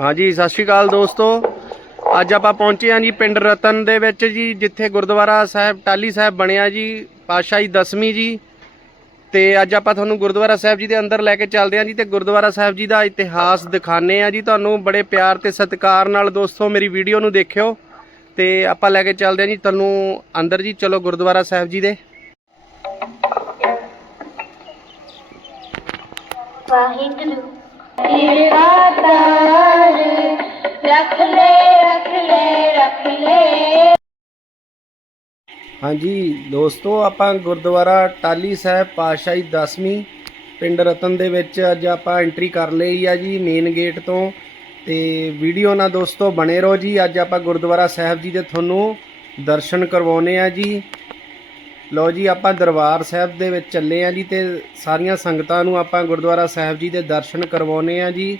ਹਾਂਜੀ, ਸਤਿ ਸ਼੍ਰੀ ਅਕਾਲ ਦੋਸਤੋ। ਅੱਜ ਆਪਾਂ ਪਹੁੰਚੇ ਹਾਂ ਜੀ ਪਿੰਡ ਰਤਨ ਦੇ ਵਿੱਚ ਜੀ, ਜਿੱਥੇ ਗੁਰਦੁਆਰਾ ਸਾਹਿਬ ਟਾਲੀ ਸਾਹਿਬ ਬਣਿਆ ਜੀ, ਪਾਤਸ਼ਾਹੀ ਦਸਵੀਂ ਜੀ। ਤੇ ਅੱਜ ਆਪਾਂ ਤੁਹਾਨੂੰ ਗੁਰਦੁਆਰਾ ਸਾਹਿਬ ਜੀ ਦੇ ਅੰਦਰ ਲੈ ਕੇ ਚੱਲਦੇ ਹਾਂ ਜੀ ਤੇ ਗੁਰਦੁਆਰਾ ਸਾਹਿਬ ਜੀ ਦਾ ਇਤਿਹਾਸ ਦਿਖਾਣੇ ਆ ਜੀ। ਤੁਹਾਨੂੰ ਬੜੇ ਪਿਆਰ ਤੇ ਸਤਿਕਾਰ ਨਾਲ ਦੋਸਤੋ ਮੇਰੀ ਵੀਡੀਓ ਨੂੰ ਦੇਖਿਓ। ਤੇ ਆਪਾਂ ਲੈ ਕੇ ਚੱਲਦੇ ਹਾਂ ਜੀ, ਤੁਹਾਨੂੰ ਅੰਦਰ ਜੀ, ਚਲੋ ਗੁਰਦੁਆਰਾ ਸਾਹਿਬ ਜੀ ਦੇ। ਵਾਹਿਗੁਰੂ। ਹਾਂਜੀ, ਦੋਸਤੋ, ਆਪਾਂ ਗੁਰਦੁਆਰਾ ਟਾਲੀ ਸਾਹਿਬ ਪਾਤਸ਼ਾਹੀ ਦਸਵੀਂ ਪਿੰਡ ਰਤਨ ਦੇ ਵਿੱਚ ਅੱਜ ਆਪਾਂ ਐਂਟਰੀ ਕਰ ਲਈ ਆ ਜੀ ਮੇਨ ਗੇਟ ਤੋਂ। ਤੇ ਵੀਡੀਓ ਨਾਲ ਦੋਸਤੋ ਬਣੇ ਰਹੋ ਜੀ। ਅੱਜ ਆਪਾਂ ਗੁਰਦੁਆਰਾ ਸਾਹਿਬ ਜੀ ਦੇ ਤੁਹਾਨੂੰ ਦਰਸ਼ਨ ਕਰਵਾਉਨੇ ਆ ਜੀ। ਲਓ ਜੀ, ਆਪਾਂ ਦਰਬਾਰ ਸਾਹਿਬ ਦੇ ਵਿੱਚ ਚੱਲੇ ਆ ਜੀ ਤੇ ਸਾਰੀਆਂ ਸੰਗਤਾਂ ਨੂੰ ਆਪਾਂ ਗੁਰਦੁਆਰਾ ਸਾਹਿਬ ਜੀ ਦੇ ਦਰਸ਼ਨ ਕਰਵਾਉਨੇ ਆ ਜੀ।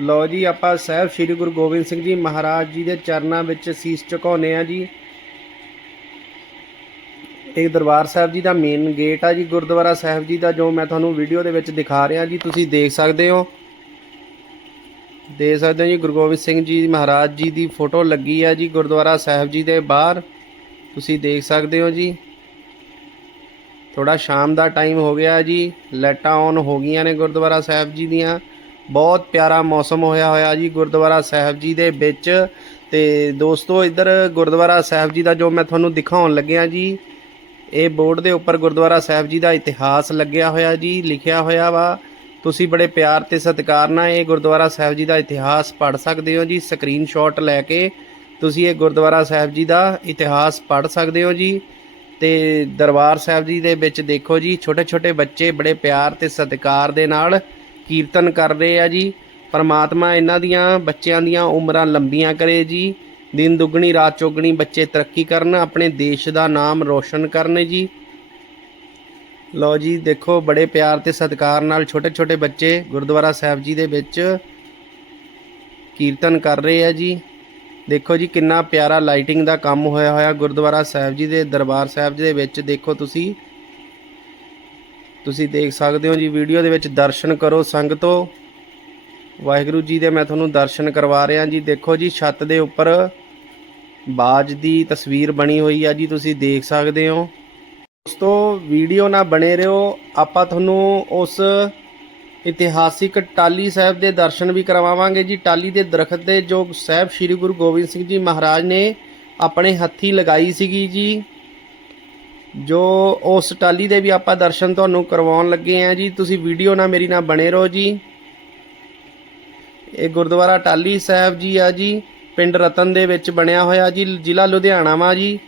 ਲਓ ਜੀ, ਆਪਾਂ ਸਾਹਿਬ ਸ੍ਰੀ ਗੁਰੂ ਗੋਬਿੰਦ ਸਿੰਘ ਜੀ ਮਹਾਰਾਜ ਜੀ ਦੇ ਚਰਨਾਂ ਵਿੱਚ ਸੀਸ ਝੁਕਾਉਨੇ ਆ ਜੀ। ਇਹ ਦਰਬਾਰ ਸਾਹਿਬ ਜੀ ਦਾ ਮੇਨ ਗੇਟ ਆ ਜੀ, ਗੁਰਦੁਆਰਾ ਸਾਹਿਬ ਜੀ ਦਾ ਜੋ ਮੈਂ ਤੁਹਾਨੂੰ ਵੀਡੀਓ ਦੇ ਵਿੱਚ ਦਿਖਾ ਰਿਹਾ ਜੀ, ਤੁਸੀਂ ਦੇਖ ਸਕਦੇ ਹੋ। ਦੇਖ ਸਕਦੇ ਹੋ ਜੀ, ਗੁਰੂ ਗੋਬਿੰਦ ਸਿੰਘ ਜੀ ਮਹਾਰਾਜ ਜੀ ਦੀ ਫੋਟੋ ਲੱਗੀ ਆ ਜੀ ਗੁਰਦੁਆਰਾ ਸਾਹਿਬ ਜੀ ਦੇ ਬਾਹਰ। ਤੁਸੀਂ ਦੇਖ ਸਕਦੇ ਹੋ ਜੀ। ਥੋੜਾ ਸ਼ਾਮ ਦਾ ਟਾਈਮ ਹੋ ਗਿਆ ਜੀ। ਲਾਈਟਾਂ ਔਨ ਹੋ ਗਈਆਂ ਨੇ ਗੁਰਦੁਆਰਾ ਸਾਹਿਬ ਜੀ ਦੀਆਂ। ਬਹੁਤ ਪਿਆਰਾ ਮੌਸਮ ਹੋਇਆ ਹੋਇਆ ਜੀ ਗੁਰਦੁਆਰਾ ਸਾਹਿਬ ਜੀ ਦੇ ਵਿੱਚ। ਤੇ ਦੋਸਤੋ, ਇੱਧਰ ਗੁਰਦੁਆਰਾ ਸਾਹਿਬ ਜੀ ਦਾ ਜੋ ਮੈਂ ਤੁਹਾਨੂੰ ਦਿਖਾਉਣ ਲੱਗਿਆ ਜੀ, ਇਹ ਬੋਰਡ ਦੇ ਉੱਪਰ ਗੁਰਦੁਆਰਾ ਸਾਹਿਬ ਜੀ ਦਾ ਇਤਿਹਾਸ ਲੱਗਿਆ ਹੋਇਆ ਜੀ, ਲਿਖਿਆ ਹੋਇਆ ਵਾ। ਤੁਸੀਂ ਬੜੇ ਪਿਆਰ ਤੇ ਸਤਿਕਾਰ ਨਾਲ ਇਹ ਗੁਰਦੁਆਰਾ ਸਾਹਿਬ ਜੀ ਦਾ ਇਤਿਹਾਸ ਪੜ੍ਹ ਸਕਦੇ ਹੋ ਜੀ। ਸਕਰੀਨਸ਼ਾਟ ਲੈ ਕੇ ਤੁਸੀਂ ਇਹ ਗੁਰਦੁਆਰਾ ਸਾਹਿਬ ਜੀ ਦਾ ਇਤਿਹਾਸ ਪੜ੍ਹ ਸਕਦੇ ਹੋ ਜੀ ਤੇ ਦਰਬਾਰ ਸਾਹਿਬ ਜੀ ਦੇ ਵਿੱਚ ਦੇਖੋ ਜੀ ਛੋਟੇ ਛੋਟੇ ਬੱਚੇ ਬੜੇ ਪਿਆਰ ਤੇ ਸਤਿਕਾਰ ਦੇ ਨਾਲ ਕੀਰਤਨ ਕਰ ਰਹੇ ਆ ਜੀ। ਪਰਮਾਤਮਾ ਇਹਨਾਂ ਦੀਆਂ ਬੱਚਿਆਂ ਦੀਆਂ ਉਮਰਾਂ ਲੰਬੀਆਂ ਕਰੇ ਜੀ। ਦਿਨ ਦੁੱਗਣੀ, ਰਾਤ ਚੌਗਣੀ ਬੱਚੇ ਤਰੱਕੀ ਕਰਨ, ਆਪਣੇ ਦੇਸ਼ ਦਾ ਨਾਮ ਰੋਸ਼ਨ ਕਰਨ ਜੀ। ਲਓ ਜੀ, ਦੇਖੋ ਬੜੇ ਪਿਆਰ ਤੇ ਸਤਿਕਾਰ ਨਾਲ ਛੋਟੇ ਛੋਟੇ ਬੱਚੇ ਗੁਰਦੁਆਰਾ ਸਾਹਿਬ ਜੀ ਦੇ ਵਿੱਚ ਕੀਰਤਨ ਕਰ ਰਹੇ ਆ ਜੀ। ਦੇਖੋ ਜੀ, ਕਿੰਨਾ ਪਿਆਰਾ ਲਾਈਟਿੰਗ ਦਾ ਕੰਮ ਹੋਇਆ ਹੋਇਆ ਗੁਰਦੁਆਰਾ ਸਾਹਿਬ ਜੀ ਦੇ ਦਰਬਾਰ ਸਾਹਿਬ ਜੀ ਦੇ ਵਿੱਚ। ਦੇਖੋ ਤੁਸੀਂ। ਤੁਸੀਂ ਦੇਖ ਸਕਦੇ ਹੋ ਜੀ, ਵੀਡੀਓ ਦੇ ਵਿੱਚ ਦਰਸ਼ਨ ਕਰੋ ਸੰਗਤੋ। ਵਾਹਿਗੁਰੂ ਜੀ ਦੇ ਮੈਂ ਤੁਹਾਨੂੰ ਦਰਸ਼ਨ ਕਰਵਾ ਰਿਹਾ ਜੀ। ਦੇਖੋ ਜੀ, ਛੱਤ ਦੇ ਉੱਪਰ ਬਾਜ ਦੀ ਤਸਵੀਰ ਬਣੀ ਹੋਈ ਆ ਜੀ, ਤੁਸੀਂ ਦੇਖ ਸਕਦੇ ਹੋ। ਦੋਸਤੋ, ਵੀਡੀਓ ਨਾਲ ਬਣੇ ਰਹੋ। ਆਪਾਂ ਤੁਹਾਨੂੰ ਉਸ ਇਤਿਹਾਸਿਕ ਟਾਲੀ ਸਾਹਿਬ ਦੇ ਦਰਸ਼ਨ ਵੀ ਕਰਵਾਵਾਂਗੇ ਜੀ। ਟਾਲੀ ਦੇ ਦਰਖਤ ਦੇ ਜੋ ਸਾਹਿਬ ਸ੍ਰੀ ਗੁਰੂ ਗੋਬਿੰਦ ਸਿੰਘ ਜੀ ਮਹਾਰਾਜ ਨੇ ਆਪਣੇ ਹੱਥੀ ਲਗਾਈ ਸੀਗੀ ਜੀ। ਜੋ ਉਸ ਟਾਲੀ ਦੇ ਵੀ ਆਪਾਂ ਦਰਸ਼ਨ ਤੁਹਾਨੂੰ ਕਰਵਾਉਣ ਲੱਗੇ ਆ ਜੀ। ਤੁਸੀਂ ਵੀਡੀਓ ਨਾਲ ਮੇਰੀ ਨਾਲ ਬਣੇ ਰਹੋ ਜੀ। ਇਹ ਗੁਰਦੁਆਰਾ ਟਾਲੀ ਸਾਹਿਬ ਜੀ ਆ ਜੀ। ਪਿੰਡ ਰਤਨ ਦੇ ਵਿੱਚ ਬਣਿਆ ਹੋਇਆ ਜੀ। ਜ਼ਿਲ੍ਹਾ ਲੁਧਿਆਣਾ ਵਾ ਜੀ।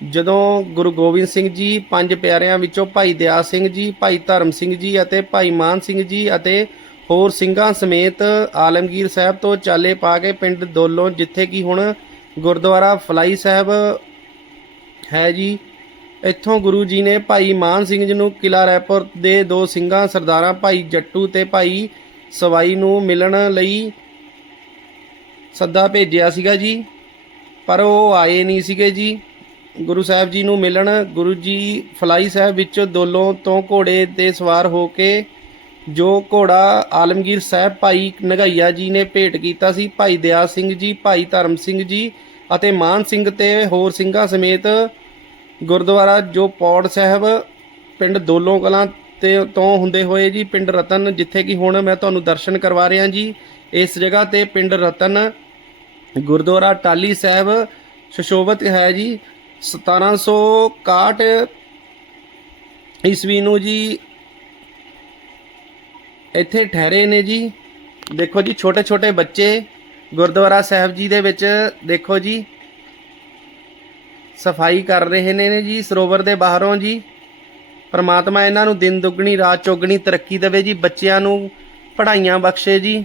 ਜਦੋਂ ਗੁਰੂ ਗੋਬਿੰਦ ਸਿੰਘ ਜੀ ਪੰਜ ਪਿਆਰਿਆਂ ਵਿੱਚੋਂ ਭਾਈ ਦਿਆ ਸਿੰਘ ਜੀ, ਭਾਈ ਧਰਮ ਸਿੰਘ ਜੀ ਅਤੇ ਭਾਈ ਮਾਨ ਸਿੰਘ ਜੀ ਅਤੇ ਹੋਰ ਸਿੰਘਾਂ ਸਮੇਤ ਆਲਮਗੀਰ ਸਾਹਿਬ ਤੋਂ ਚਾਲੇ ਪਾ ਕੇ ਪਿੰਡ ਦੋਲੋਂ, ਜਿੱਥੇ ਕਿ ਹੁਣ ਗੁਰਦੁਆਰਾ ਫਲਾਈ ਸਾਹਿਬ ਹੈ ਜੀ। ਇੱਥੋਂ ਗੁਰੂ ਜੀ ਨੇ ਭਾਈ ਮਾਨ ਸਿੰਘ ਜੀ ਨੂੰ ਕਿਲਾ ਰੈਪੁਰ ਦੇ ਦੋ ਸਿੰਘਾਂ, ਸਰਦਾਰਾਂ ਭਾਈ ਜੱਟੂ ਤੇ ਭਾਈ ਸਵਾਈ ਨੂੰ ਮਿਲਣ ਲਈ ਸੱਦਾ ਭੇਜਿਆ ਸੀਗਾ ਜੀ, ਪਰ ਉਹ ਆਏ ਨਹੀਂ ਸੀਗੇ ਜੀ। ਗੁਰੂ ਸਾਹਿਬ ਜੀ ਨੂੰ ਮਿਲਣ, ਗੁਰੂ ਜੀ ਫਲਾਈ ਸਾਹਿਬ ਵਿੱਚ ਦੋਲੋਂ ਤੋਂ ਘੋੜੇ ਤੇ ਸਵਾਰ ਹੋ ਕੇ ਜੋ ਘੋੜਾ ਆਲਮਗੀਰ ਸਾਹਿਬ ਭਾਈ ਨਗਈਆ ਜੀ ਨੇ ਭੇਟ ਕੀਤਾ ਸੀ, ਭਾਈ ਦਿਆ ਸਿੰਘ ਜੀ, ਭਾਈ ਧਰਮ ਸਿੰਘ ਜੀ ਅਤੇ ਮਾਨ ਸਿੰਘ ਤੇ ਹੋਰ ਸਿੰਘਾਂ ਸਮੇਤ ਗੁਰਦੁਆਰਾ ਜੋ ਪੌੜ ਸਾਹਿਬ ਪਿੰਡ ਦੋਲੋਂ ਕਲਾਂ ਤੇ ਤੋਂ ਹੁੰਦੇ ਹੋਏ ਜੀ, ਪਿੰਡ ਰਤਨ ਜਿੱਥੇ ਕਿ ਹੁਣ ਮੈਂ ਤੁਹਾਨੂੰ ਦਰਸ਼ਨ ਕਰਵਾ ਰਿਹਾ ਜੀ, ਇਸ ਜਗ੍ਹਾ ਤੇ ਪਿੰਡ ਰਤਨ ਗੁਰਦੁਆਰਾ ਟਾਲੀ ਸਾਹਿਬ ਸੁਸ਼ੋਭਿਤ ਹੈ ਜੀ। 1761 ਈਸਵੀ ਨੂੰ ਜੀ ਇੱਥੇ ਠਹਿਰੇ ਨੇ ਜੀ। ਦੇਖੋ ਜੀ ਛੋਟੇ ਛੋਟੇ ਬੱਚੇ ਗੁਰਦੁਆਰਾ ਸਾਹਿਬ ਜੀ ਦੇ ਵਿੱਚ ਦੇਖੋ ਜੀ। ਸਫ਼ਾਈ ਕਰ ਰਹੇ ਨੇ ਜੀ, ਸਰੋਵਰ ਦੇ ਬਾਹਰੋਂ ਜੀ। ਪਰਮਾਤਮਾ ਇਹਨਾਂ ਨੂੰ ਦਿਨ ਦੁੱਗਣੀ, ਰਾਤ ਚੌਗਣੀ ਤਰੱਕੀ ਦੇਵੇ ਜੀ, ਬੱਚਿਆਂ ਨੂੰ ਪੜ੍ਹਾਈਆਂ ਬਖਸ਼ੇ ਜੀ।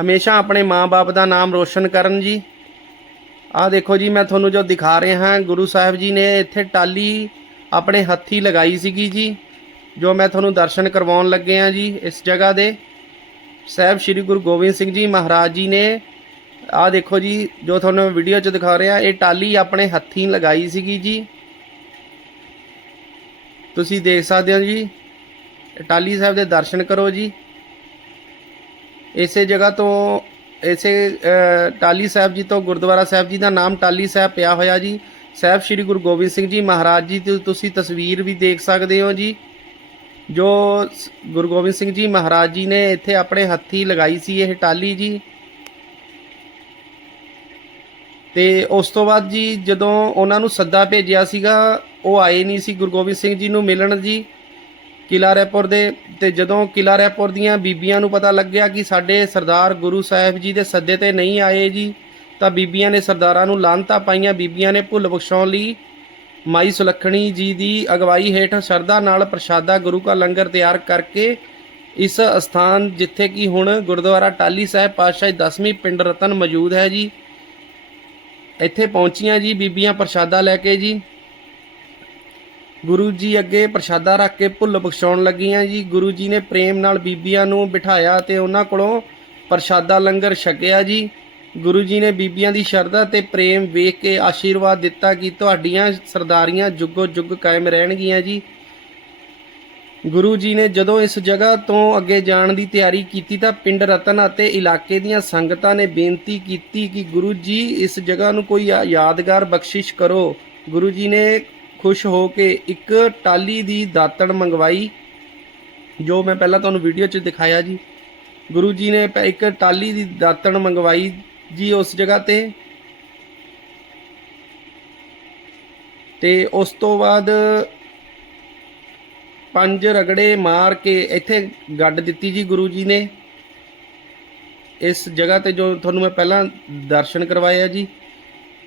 ਹਮੇਸ਼ਾ ਆਪਣੇ ਮਾਂ-ਬਾਪ ਦਾ ਨਾਮ ਰੋਸ਼ਨ ਕਰਨ ਜੀ। ਆਹ ਦੇਖੋ ਜੀ, ਮੈਂ ਤੁਹਾਨੂੰ ਜੋ ਦਿਖਾ ਰਿਹਾ ਹਾਂ, ਗੁਰੂ ਸਾਹਿਬ ਜੀ ਨੇ ਇੱਥੇ ਟਾਲੀ ਆਪਣੇ ਹੱਥੀ ਲਗਾਈ ਸੀਗੀ ਜੀ, ਜੋ ਮੈਂ ਤੁਹਾਨੂੰ ਦਰਸ਼ਨ ਕਰਵਾਉਣ ਲੱਗੇ ਆ ਜੀ ਇਸ ਜਗ੍ਹਾ ਦੇ। ਸਾਹਿਬ ਸ੍ਰੀ ਗੁਰੂ ਗੋਬਿੰਦ ਸਿੰਘ ਜੀ ਮਹਾਰਾਜ ਜੀ ਨੇ ਆਹ ਦੇਖੋ ਜੀ, ਜੋ ਤੁਹਾਨੂੰ ਵੀਡੀਓ 'ਚ ਦਿਖਾ ਰਿਹਾ, ਇਹ ਟਾਲੀ ਆਪਣੇ ਹੱਥੀਂ ਲਗਾਈ ਸੀਗੀ ਜੀ। ਤੁਸੀਂ ਦੇਖ ਸਕਦੇ ਹੋ ਜੀ ਟਾਲੀ ਸਾਹਿਬ ਦੇ ਦਰਸ਼ਨ ਕਰੋ ਜੀ। ਇਸੇ ਜਗ੍ਹਾ ਤੋਂ ਇਸੇ ਅ, ਟਾਲੀ ਸਾਹਿਬ ਜੀ ਤੋਂ ਗੁਰਦੁਆਰਾ ਸਾਹਿਬ ਜੀ ਦਾ ਨਾਮ ਟਾਲੀ ਸਾਹਿਬ ਪਿਆ ਹੋਇਆ ਜੀ। ਸਾਹਿਬ ਸ੍ਰੀ ਗੁਰੂ ਗੋਬਿੰਦ ਸਿੰਘ ਜੀ ਮਹਾਰਾਜ ਜੀ ਦੀ ਤੁਸੀਂ ਤਸਵੀਰ ਵੀ ਦੇਖ ਸਕਦੇ ਹੋ ਜੀ। ਜੋ ਗੁਰੂ ਗੋਬਿੰਦ ਸਿੰਘ ਜੀ ਮਹਾਰਾਜ ਜੀ ਨੇ ਇੱਥੇ ਆਪਣੇ ਹੱਥੀ ਲਗਾਈ ਸੀ ਇਹ ਟਾਲੀ ਜੀ। ਤੇ ਉਸ ਤੋਂ ਬਾਅਦ ਜੀ ਜਦੋਂ ਉਹਨਾਂ ਨੂੰ ਸੱਦਾ ਭੇਜਿਆ ਸੀਗਾ ਉਹ ਆਏ ਨਹੀਂ ਸੀ ਗੁਰੂ ਗੋਬਿੰਦ ਸਿੰਘ ਜੀ ਨੂੰ ਮਿਲਣ ਜੀ। ਕਿਲਾ ਰੈਪੁਰ ਦੇ ਤੇ ਜਦੋਂ ਕਿਲਾ ਰੈਪੁਰ ਦੀਆਂ ਬੀਬੀਆਂ ਨੂੰ ਪਤਾ ਲੱਗਿਆ ਕਿ ਸਾਡੇ ਸਰਦਾਰ ਗੁਰੂ ਸਾਹਿਬ ਜੀ ਦੇ ਸੱਦੇ ਤੇ ਨਹੀਂ ਆਏ ਜੀ, ਤਾਂ ਬੀਬੀਆਂ ਨੇ ਸਰਦਾਰਾਂ ਨੂੰ ਲਾਂਤਾ ਪਾਈਆਂ। ਬੀਬੀਆਂ ਨੇ ਭੁੱਲ ਬਖਸ਼ਾਉਣ ਲਈ ਮਾਈ ਸੁਲੱਖਣੀ ਜੀ ਦੀ ਅਗਵਾਈ ਹੇਠ ਸ਼ਰਧਾ ਨਾਲ ਪ੍ਰਸ਼ਾਦਾ ਗੁਰੂ ਕਾ ਲੰਗਰ ਤਿਆਰ ਕਰਕੇ ਇਸ ਸਥਾਨ ਜਿੱਥੇ ਕਿ ਹੁਣ ਗੁਰਦੁਆਰਾ ਟਾਲੀ ਸਾਹਿਬ ਪਾਤਸ਼ਾਹੀ 10ਵੀਂ ਪਿੰਡ ਰਤਨ ਮੌਜੂਦ ਹੈ ਜੀ, ਇੱਥੇ ਪਹੁੰਚੀਆਂ ਜੀ ਬੀਬੀਆਂ ਪ੍ਰਸ਼ਾਦਾ ਲੈ ਕੇ ਜੀ। ਗੁਰੂ ਜੀ ਅੱਗੇ ਪ੍ਰਸ਼ਾਦਾ ਰੱਖ ਕੇ ਭੁੱਲ ਬਖਸ਼ਾਉਣ ਲੱਗੀਆਂ ਜੀ। ਗੁਰੂ ਜੀ ਨੇ ਪ੍ਰੇਮ ਨਾਲ ਬੀਬੀਆਂ ਨੂੰ ਬਿਠਾਇਆ ਤੇ ਉਹਨਾਂ ਕੋਲੋਂ ਪ੍ਰਸ਼ਾਦਾ ਲੰਗਰ ਛਕਿਆ ਜੀ। ਗੁਰੂ ਜੀ ਨੇ ਬੀਬੀਆਂ ਦੀ ਸ਼ਰਧਾ ਤੇ ਪ੍ਰੇਮ ਵੇਖ ਕੇ ਆਸ਼ੀਰਵਾਦ ਦਿੱਤਾ ਕਿ ਤੁਹਾਡੀਆਂ ਸਰਦਾਰੀਆਂ ਜੁਗੋ ਜੁਗ ਕਾਇਮ ਰਹਿਣਗੀਆਂ ਜੀ। ਗੁਰੂ ਜੀ ਨੇ ਜਦੋਂ ਇਸ ਜਗ੍ਹਾ ਤੋਂ ਅੱਗੇ ਜਾਣ ਦੀ ਤਿਆਰੀ ਕੀਤੀ ਤਾਂ ਪਿੰਡ ਰਤਨ ਅਤੇ ਇਲਾਕੇ ਦੀਆਂ ਸੰਗਤਾਂ ਨੇ ਬੇਨਤੀ ਕੀਤੀ ਕਿ ਗੁਰੂ ਜੀ ਇਸ ਜਗ੍ਹਾ ਨੂੰ ਕੋਈ ਯਾ- ਯਾਦਗਾਰ ਬਖਸ਼ਿਸ਼ ਕਰੋ। ਗੁਰੂ ਜੀ ਨੇ ਖੁਸ਼ ਹੋ ਕੇ ਇੱਕ ਟਾਲੀ ਦੀ ਦਾਤਣ ਮੰਗਵਾਈ, ਜੋ ਮੈਂ ਪਹਿਲਾਂ ਤੁਹਾਨੂੰ ਵੀਡੀਓ 'ਚ ਦਿਖਾਇਆ ਜੀ। ਗੁਰੂ ਜੀ ਨੇ ਪ- ਇੱਕ ਟਾਲੀ ਦੀ ਦਾਤਣ ਮੰਗਵਾਈ ਜੀ ਉਸ ਜਗ੍ਹਾ ਤੇ। ਤੇ ਉਸ ਤੋਂ ਬਾਅਦ ਪੰਜ ਰਗੜੇ ਮਾਰ ਕੇ ਇੱਥੇ ਗੱਡ ਦਿੱਤੀ ਜੀ ਗੁਰੂ ਜੀ ਨੇ। ਇਸ ਜਗ੍ਹਾ ਤੇ ਜੋ ਤੁਹਾਨੂੰ ਮੈਂ ਪਹਿਲਾਂ ਦਰਸ਼ਨ ਕਰਵਾਇਆ ਜੀ।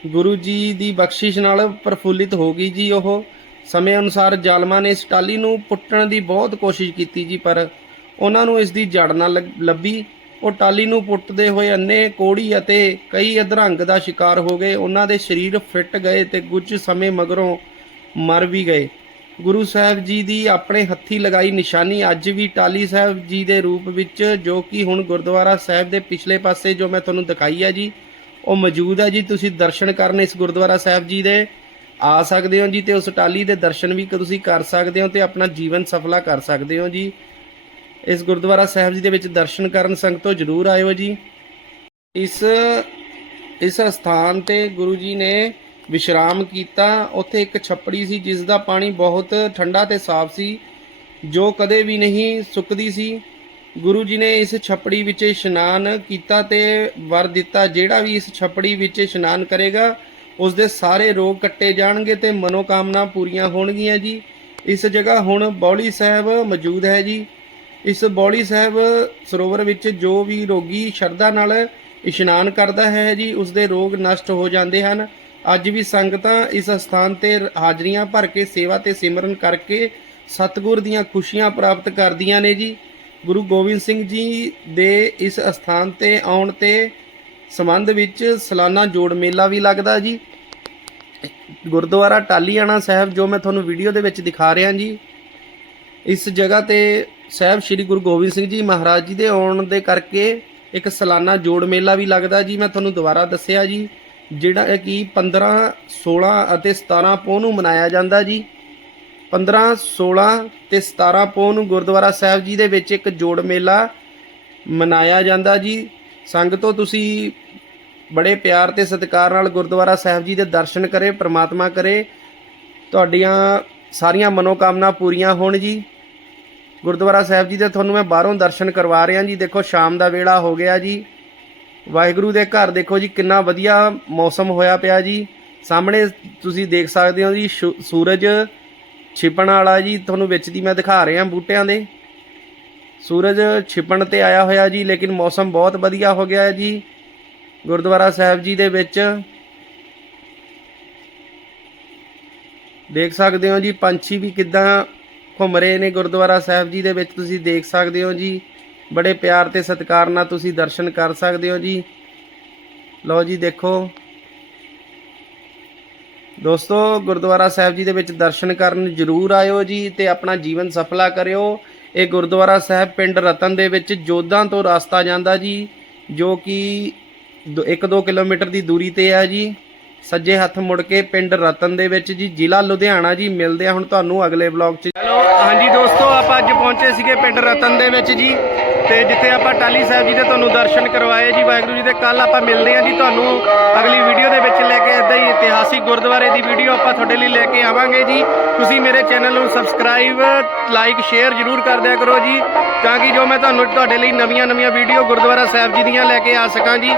ਗੁਰੂ ਜੀ ਦੀ ਬਖਸ਼ਿਸ਼ ਨਾਲ ਪ੍ਰਫੁੱਲਿਤ ਹੋ ਗਈ ਜੀ ਉਹ। ਸਮੇਂ ਅਨੁਸਾਰ ਜ਼ਾਲਮਾਂ ਨੇ ਇਸ ਟਾਲੀ ਨੂੰ ਪੁੱਟਣ ਦੀ ਬਹੁਤ ਕੋਸ਼ਿਸ਼ ਕੀਤੀ ਜੀ, ਪਰ ਉਹਨਾਂ ਨੂੰ ਇਸ ਦੀ ਜੜ ਨਾ ਲੱਭੀ। ਉਹ ਟਾਲੀ ਨੂੰ ਪੁੱਟਦੇ ਹੋਏ ਅੰਨੇ ਕੋੜੀ ਅਤੇ ਕਈ ਅਧਰੰਗ ਦਾ ਸ਼ਿਕਾਰ ਹੋ ਗਏ। ਉਹਨਾਂ ਦੇ ਸਰੀਰ ਫਿੱਟ ਗਏ ਤੇ ਕੁਝ ਸਮੇਂ ਮਗਰੋਂ ਮਰ ਵੀ ਗਏ। ਗੁਰੂ ਸਾਹਿਬ ਜੀ ਦੀ ਆਪਣੇ ਹੱਥੀ ਲਗਾਈ ਨਿਸ਼ਾਨੀ ਅੱਜ ਵੀ ਟਾਲੀ ਸਾਹਿਬ ਜੀ ਦੇ ਰੂਪ ਵਿੱਚ, ਜੋ ਕਿ ਹੁਣ ਗੁਰਦੁਆਰਾ ਸਾਹਿਬ ਦੇ ਪਿਛਲੇ ਪਾਸੇ ਜੋ ਮੈਂ ਤੁਹਾਨੂੰ ਦਿਖਾਈ ਹੈ ਜੀ ਉਹ ਮੌਜੂਦ ਹੈ ਜੀ, ਤੁਸੀਂ ਦਰਸ਼ਨ ਕਰਨ ਇਸ ਗੁਰਦੁਆਰਾ ਸਾਹਿਬ ਜੀ ਦੇ। ਆ ਸਕਦੇ ਹੋ ਜੀ ਤੇ ਉਸ ਟਾਲੀ ਦੇ ਦਰਸ਼ਨ ਵੀ ਤੁਸੀਂ ਕਰ ਸਕਦੇ ਹੋ ਤੇ ਆਪਣਾ ਜੀਵਨ ਸਫਲਾ ਕਰ ਸਕਦੇ ਹੋ ਜੀ। ਇਸ ਗੁਰਦੁਆਰਾ ਸਾਹਿਬ ਜੀ ਦੇ ਵਿੱਚ ਦਰਸ਼ਨ ਕਰਨ ਸੰਗਤੋ ਜਰੂਰ ਆਇਓ ਜੀ। ਇਸ ਇਸ ਸਥਾਨ ਤੇ ਗੁਰੂ ਜੀ ਨੇ ਵਿਸ਼ਰਾਮ ਕੀਤਾ। ਉੱਥੇ ਇੱਕ ਛੱਪੜੀ ਸੀ, ਜਿਸ ਦਾ ਪਾਣੀ ਬਹੁਤ ਠੰਡਾ ਤੇ ਸਾਫ਼ ਸੀ, ਜੋ ਕਦੇ ਵੀ ਨਹੀਂ ਸੁੱਕਦੀ ਸੀ। ਗੁਰੂ ਜੀ ਨੇ ਇਸ ਛੱਪੜੀ ਵਿੱਚ ਇਸ਼ਨਾਨ ਕੀਤਾ ਤੇ ਵਰ ਦਿੱਤਾ। ਜਿਹੜਾ ਵੀ ਇਸ ਛੱਪੜੀ ਵਿੱਚ ਇਸ਼ਨਾਨ ਕਰੇਗਾ, ਉਸ ਦੇ ਸਾਰੇ ਰੋਗ ਕੱਟੇ ਜਾਣਗੇ ਤੇ ਮਨੋਕਾਮਨਾ ਪੂਰੀਆਂ ਹੋਣਗੀਆਂ ਜੀ। ਇਸ ਜਗ੍ਹਾ ਹੁਣ ਬੌਲੀ ਸਾਹਿਬ ਮੌਜੂਦ ਹੈ ਜੀ। ਇਸ ਬੌਲੀ ਸਾਹਿਬ ਸਰੋਵਰ ਵਿੱਚ ਜੋ ਵੀ ਰੋਗੀ ਸ਼ਰਧਾ ਨਾਲ ਇਸ਼ਨਾਨ ਕਰਦਾ ਹੈ ਜੀ, ਉਸ ਦੇ ਰੋਗ ਨਸ਼ਟ ਹੋ ਜਾਂਦੇ ਹਨ। ਅੱਜ ਵੀ ਸੰਗਤਾਂ ਇਸ ਸਥਾਨ ਤੇ ਹਾਜ਼ਰੀਆਂ ਭਰ ਕੇ ਸੇਵਾ ਤੇ ਸਿਮਰਨ ਕਰਕੇ ਸਤਿਗੁਰ ਦੀਆਂ ਖੁਸ਼ੀਆਂ ਪ੍ਰਾਪਤ ਕਰਦੀਆਂ ਨੇ ਜੀ। ਗੁਰੂ ਗੋਬਿੰਦ ਸਿੰਘ ਜੀ ਦੇ ਇਸ ਅਸਥਾਨ ਤੇ ਆਉਣ ਤੇ ਸੰਬੰਧ ਵਿੱਚ ਸਾਲਾਨਾ ਜੋੜ ਮੇਲਾ ਵੀ ਲੱਗਦਾ ਜੀ। ਗੁਰਦੁਆਰਾ ਟਾਲੀਆਣਾ ਸਾਹਿਬ, ਜੋ ਮੈਂ ਤੁਹਾਨੂੰ ਵੀਡੀਓ ਦੇ ਵਿੱਚ ਦਿਖਾ ਰਿਹਾ ਜੀ। ਇਸ ਜਗ੍ਹਾ ਤੇ ਸਾਹਿਬ ਸ੍ਰੀ ਗੁਰੂ ਗੋਬਿੰਦ ਸਿੰਘ ਜੀ ਮਹਾਰਾਜ ਜੀ ਦੇ ਆਉਣ ਦੇ ਕਰਕੇ ਇੱਕ ਸਾਲਾਨਾ ਜੋੜ ਮੇਲਾ ਵੀ ਲੱਗਦਾ ਜੀ। ਮੈਂ ਤੁਹਾਨੂੰ ਦੁਬਾਰਾ ਦੱਸਿਆ ਜੀ, ਜਿਹੜਾ ਕਿ 15 16 ਅਤੇ 17 ਪੋਹ ਨੂੰ ਮਨਾਇਆ ਜਾਂਦਾ ਜੀ। 15 16 ਤੇ 17 ਪੋਹ ਨੂੰ ਗੁਰਦੁਆਰਾ ਸਾਹਿਬ ਜੀ ਦੇ ਵਿੱਚ ਇੱਕ ਜੋੜ ਮੇਲਾ ਮਨਾਇਆ ਜਾਂਦਾ ਜੀ। ਸੰਗਤੋ ਤੁਸੀਂ ਬੜੇ ਪਿਆਰ ਤੇ ਸਤਿਕਾਰ ਨਾਲ ਗੁਰਦੁਆਰਾ ਸਾਹਿਬ ਜੀ ਦੇ ਦਰਸ਼ਨ ਕਰੇ, ਪ੍ਰਮਾਤਮਾ ਕਰੇ। ਤੁਹਾਡੀਆਂ ਸਾਰੀਆਂ ਮਨੋਕਾਮਨਾ ਪੂਰੀਆਂ ਹੋਣ ਜੀ। ਗੁਰਦੁਆਰਾ ਸਾਹਿਬ ਜੀ ਦੇ ਤੁਹਾਨੂੰ ਮੈਂ ਬਾਹਰੋਂ ਦਰਸ਼ਨ ਕਰਵਾ ਰਿਹਾ ਜੀ। ਦੇਖੋ, ਸ਼ਾਮ ਦਾ ਵੇਲਾ ਹੋ ਗਿਆ ਜੀ। ਵਾਹਿਗੁਰੂ ਦੇ ਘਰ ਦੇਖੋ ਜੀ, ਕਿੰਨਾ ਵਧੀਆ ਮੌਸਮ ਹੋਇਆ ਪਿਆ ਜੀ। ਸਾਹਮਣੇ ਤੁਸੀਂ ਦੇਖ ਸਕਦੇ ਹੋ ਜੀ, ਸ਼ੁ- ਸੂਰਜ ਛਿਪਣ ਵਾਲਾ ਜੀ, ਤੁਹਾਨੂੰ ਵਿੱਚ ਦੀ ਮੈਂ ਦਿਖਾ ਰਿਹਾ ਬੂਟਿਆਂ ਦੇ। ਸੂਰਜ ਛਿਪਣ ਤੇ ਆਇਆ ਹੋਇਆ ਜੀ, ਲੇਕਿਨ ਮੌਸਮ ਬਹੁਤ ਵਧੀਆ ਹੋ ਗਿਆ ਹੈ ਜੀ। ਗੁਰਦੁਆਰਾ ਸਾਹਿਬ ਜੀ ਦੇ ਵਿੱਚ ਦੇਖ ਸਕਦੇ ਹੋ ਜੀ, ਪੰਛੀ ਵੀ ਕਿੱਦਾਂ ਘੁੰਮ ਰਹੇ ਨੇ ਗੁਰਦੁਆਰਾ ਸਾਹਿਬ ਜੀ ਦੇ ਵਿੱਚ, ਤੁਸੀਂ ਦੇਖ ਸਕਦੇ ਹੋ ਜੀ। ਬੜੇ ਪਿਆਰ ਤੇ ਸਤਿਕਾਰ ਨਾਲ ਤੁਸੀਂ ਦਰਸ਼ਨ ਕਰ ਸਕਦੇ ਹੋ ਜੀ। ਲਓ ਜੀ, ਦੇਖੋ। ਦੋਸਤੋ, ਗੁਰਦੁਆਰਾ ਸਾਹਿਬ ਜੀ ਦੇ ਵਿੱਚ ਦਰਸ਼ਨ ਕਰਨ ਜਰੂਰ ਆਇਓ ਜੀ ਤੇ ਆਪਣਾ ਜੀਵਨ ਸਫਲਾ ਕਰਿਓ। ਇਹ ਗੁਰਦੁਆਰਾ ਸਾਹਿਬ ਪਿੰਡ ਰਤਨ ਦੇ ਵਿੱਚ ਜੋਧਾਂ ਤੋਂ ਰਸਤਾ ਜਾਂਦਾ ਜੀ, ਜੋ ਕਿ 1-2 ਕਿਲੋਮੀਟਰ ਦੀ ਦੂਰੀ ਤੇ ਹੈ ਜੀ। ਸੱਜੇ ਹੱਥ ਮੁੜ ਕੇ ਪਿੰਡ ਰਤਨ ਦੇ ਵਿੱਚ ਜੀ, ਜ਼ਿਲ੍ਹਾ ਲੁਧਿਆਣਾ ਜੀ। ਮਿਲਦੇ ਆ ਹੁਣ ਤੁਹਾਨੂੰ ਅਗਲੇ ਵਲੌਗ 'ਚ। ਹੈਲੋ, ਹਾਂਜੀ ਦੋਸਤੋ, ਆਪਾਂ ਅੱਜ ਪਹੁੰਚੇ ਸੀਗੇ ਪਿੰਡ ਰਤਨ ਦੇ ਵਿੱਚ ਜੀ। ਤੇ ਜਿੱਥੇ ਆਪਾਂ ਟਾਲੀ ਸਾਹਿਬ ਜੀ ਦੇ ਤੁਹਾਨੂੰ ਦਰਸ਼ਨ ਕਰਵਾਏ ਜੀ, ਵਾਹਿਗੁਰੂ ਜੀ ਦੇ ਕੱਲ ਆਪਾਂ ਮਿਲਦੇ ਹਾਂ ਜੀ ਤੁਹਾਨੂੰ ਅਗਲੀ ਵੀਡੀਓ ਦੇ ਵਿੱਚ ਲੈ ਕੇ ਇਦਾਂ ਹੀ ਇਤਿਹਾਸਿਕ ਗੁਰਦੁਆਰੇ ਦੀ ਵੀਡੀਓ ਆਪਾਂ ਤੁਹਾਡੇ ਲਈ ਲੈ ਕੇ ਆਵਾਂਗੇ ਜੀ। ਤੁਸੀਂ ਮੇਰੇ ਚੈਨਲ ਨੂੰ ਸਬਸਕ੍ਰਾਈਬ ਲਾਈਕ ਸ਼ੇਅਰ ਜਰੂਰ ਕਰ ਦਿਆ ਕਰੋ ਜੀ, ਤਾਂ ਕਿ ਜੋ ਮੈਂ ਤੁਹਾਨੂੰ ਤੁਹਾਡੇ ਲਈ ਨਵੀਆਂ ਨਵੀਆਂ ਵੀਡੀਓ ਗੁਰਦੁਆਰਾ ਸਾਹਿਬ ਜੀ ਦੀਆਂ ਲੈ ਕੇ ਆ ਸਕਾਂ ਜੀ।